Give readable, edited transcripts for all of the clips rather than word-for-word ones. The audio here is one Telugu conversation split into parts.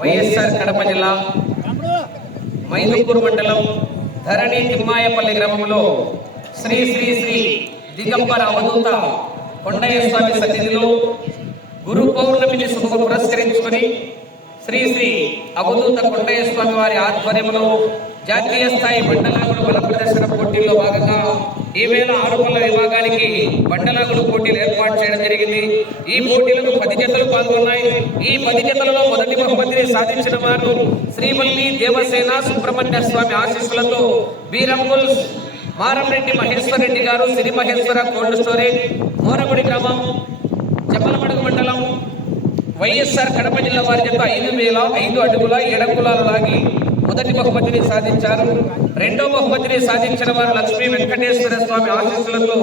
వైఎస్ఆర్ కడప జిల్లా మైదుకూరు మండలం ధరణి తిమ్మాయపల్లి గ్రామంలో శ్రీ శ్రీ శ్రీ దిగంబర అవధూత కొండయ్య స్వామి సన్నిధిలో గురు పౌర్ణమిని శుభ పురస్కరించుకొని శ్రీ శ్రీ అవధూత కొండయ్య స్వామి వారి ఆధ్వర్యంలో జాతీయ స్థాయి బండలాగుడు బల ప్రదర్శన పోటీల్లో భాగంగా ఈవేళ ఆరుపల్ల విభాగానికి బండలాగుడు పోటీలు ఏర్పాటు చేయడం జరిగింది. ఈ పోటీలకు 10 జతలు పాల్గొన్నాయి. ఈ 10 జతలలో మొదటి బహుమతిని సాధించిన వారు శ్రీవల్లి దేవసేన సుబ్రహ్మణ్య స్వామి ఆశీస్సులతో బీరంగుల్ మారంరెడ్డి మహేశ్వర్ రెడ్డి గారు సిరి మహేశ్వర కోల్డ్ స్టోరేజ్ మోరగుడి గ్రామం జమ్మలమడుగు మండలం వైఎస్ఆర్ కడప జిల్లా వారి చేత 5,005 అడుగుల 7 అంగుళాలు లాగి మొదటి బహుమతిని సాధించారు. రెండో బహుమతిని సాధించిన వారు లక్ష్మీ వెంకటేశ్వర స్వామి ఆశీస్సులతో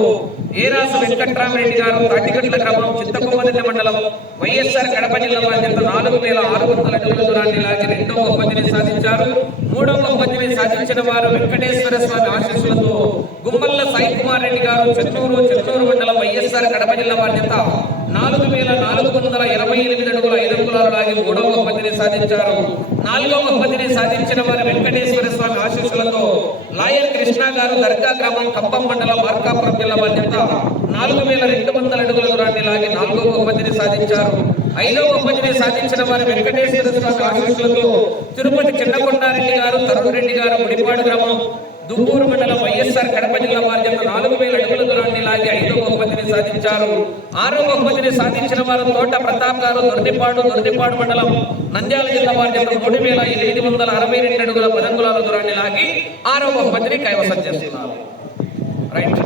ఏరాసు వెంకట్రామరెడ్డి గారు తాటిగట్ల గ్రామం చింతకొమ్మదిన్న మండలం వైఎస్ఆర్ కడప జిల్లా వారి చేత 4,600 అడుగుల దూరాన్ని లాగి రెండో బహుమతిని సాధించారు. మూడో బహుమతిని సాధించిన వారు వెంకటేశ్వర స్వామి ఆశీస్సులతో గుమ్మల్ల సాయి కుమార్ రెడ్డి గారు చెన్నూరు మండలం వైఎస్ఆర్ కడప జిల్లా వారి చేత 4,428 అడుగుల 5 అంగుళాలు లాగి మూడవ బహుమతిని సాధించారు. నాలుగో బహుమతిని సాధించిన వారు వెంకటేశ్వర స్వామి ఆశీస్సులతో లాయర్ కృష్ణ గారు దర్గా గ్రామం కంపం మండలం మార్కాపురం జిల్లా వారి చేత 4,200 అడుగుల దూరాన్ని లాగి నాలుగో బహుమతిని సాధించారు. ఐదో బహుమతిని సాధించిన వారు వెంకటేశ్వర స్వామి ఆశీస్సులతో తిరుపతి చిన్నకొండారెడ్డి గారు తరుణ్ రెడ్డి గారు ముడిపాడు గ్రామం దుబ్బూరు మండలం వైఎస్ఆర్ కడప జిల్లా వారి చేత 4,000 అడుగుల దూరాన్ని లాగి 5వ బహుమతిని సాధించారు. 6వ బహుమతిని సాధించిన వారు తోట ప్రతాప్ గారు దొర్నిపాడు మండలం నంద్యాల జిల్లా వారి చేత 3,862 అడుగుల 10 అంగుళాల దూరాన్ని లాగి 6వ బహుమతిని కైవసం చేస్తున్నారు. రైట్.